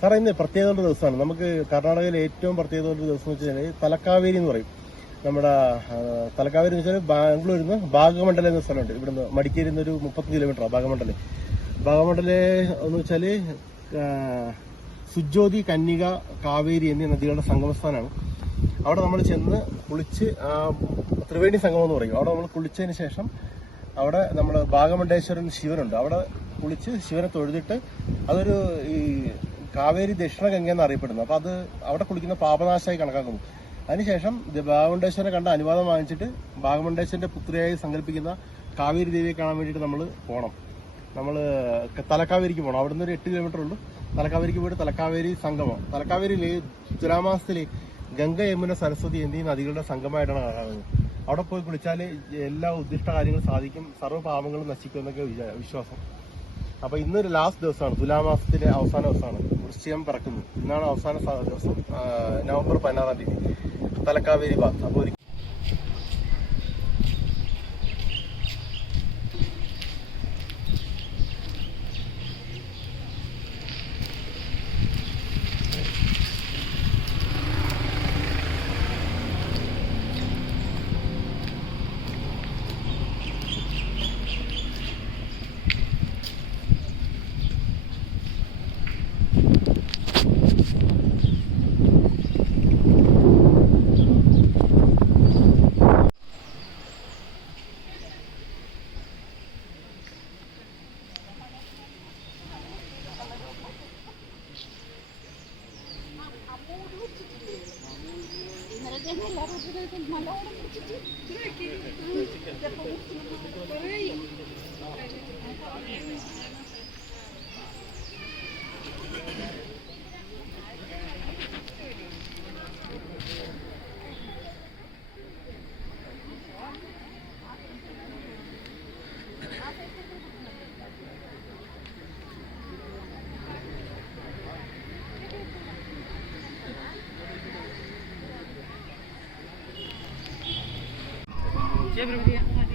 സാറേ ഇന്ന് പ്രത്യേകതയുള്ള ദിവസമാണ്. നമുക്ക് കർണാടകയിലെ ഏറ്റവും പ്രത്യേകതയുള്ള ദിവസം എന്ന് വെച്ചാൽ തലക്കാവേരി എന്ന് പറയും. നമ്മുടെ തലക്കാവേരി എന്ന് വെച്ചാൽ ബാംഗ്ലൂരിൽ നിന്ന് ഭാഗമണ്ഡലം എന്ന സ്ഥലമുണ്ട്. ഇവിടുന്ന് മടിക്കേരി ഒരു മുപ്പത് കിലോമീറ്ററാണ് ഭാഗമണ്ഡലം. ഭാഗമണ്ഡലം എന്ന് വെച്ചാൽ സുജ്യോതി കന്യക കാവേരി എന്നീ നദികളുടെ സംഗമസ്ഥാനമാണ് അവിടെ നമ്മൾ ചെന്ന് കുളിച്ച് ത്രിവേണി സംഗമം എന്ന് പറയും. അവിടെ നമ്മൾ കുളിച്ചതിന് ശേഷം അവിടെ നമ്മൾ ഭാഗമണ്ഡേശ്വരൻ ശിവനുണ്ട്. അവിടെ കുളിച്ച് ശിവനെ തൊഴുതിട്ട് അതൊരു ഈ കാവേരി ദക്ഷിണഗംഗ എന്ന് അറിയപ്പെടുന്നു അപ്പൊ അത് അവിടെ കുളിക്കുന്ന പാപനാശമായി കണക്കാക്കുന്നു. അതിനുശേഷം ഭാഗമുണ്ടേശ്വരനെ കണ്ട അനുവാദം വാങ്ങിച്ചിട്ട് ഭാഗമണ്ഡേശ്വരന്റെ പുത്രിയായി സങ്കല്പിക്കുന്ന കാവേരി ദേവിയെ കാണാൻ വേണ്ടിയിട്ട് നമ്മൾ പോകണം നമ്മൾ തലക്കാവേരിക്ക് പോകണം അവിടെ നിന്ന് ഒരു എട്ട് കിലോമീറ്റർ ഉള്ളൂ. തലക്കാവേരിക്ക് പോയിട്ട് തലക്കാവേരി സംഗമം. തലക്കാവേരിയിൽ തുലാമാസത്തിലെ ഗംഗ യമുന സരസ്വതി എന്നീ നദികളുടെ സംഗമമായിട്ടാണ് കാണുന്നത് അവിടെ പോയി കുളിച്ചാൽ എല്ലാ ഉദ്ദിഷ്ട കാര്യങ്ങളും സാധിക്കും. സർവ പാപങ്ങളും നശിക്കും എന്നൊക്കെ വിശ്വാസം. അപ്പൊ ഇന്നൊരു ലാസ്റ്റ് ദിവസമാണ്. തുലാമാസത്തിലെ അവസാന ദിവസമാണ്. വൃശ്ചികം പറക്കുന്നു. ഇന്നാണ് അവസാന ദിവസം നവംബർ പതിനാറാം തീയതി. തലക്കാവേരി ഭാഗത്ത്. അപ്പോൾ ഒരു ഇന്നലെ തന്നെ എല്ലാവരും കൂടെ നല്ലോണം കുടിച്ചിട്ട് കുറേയും जय છે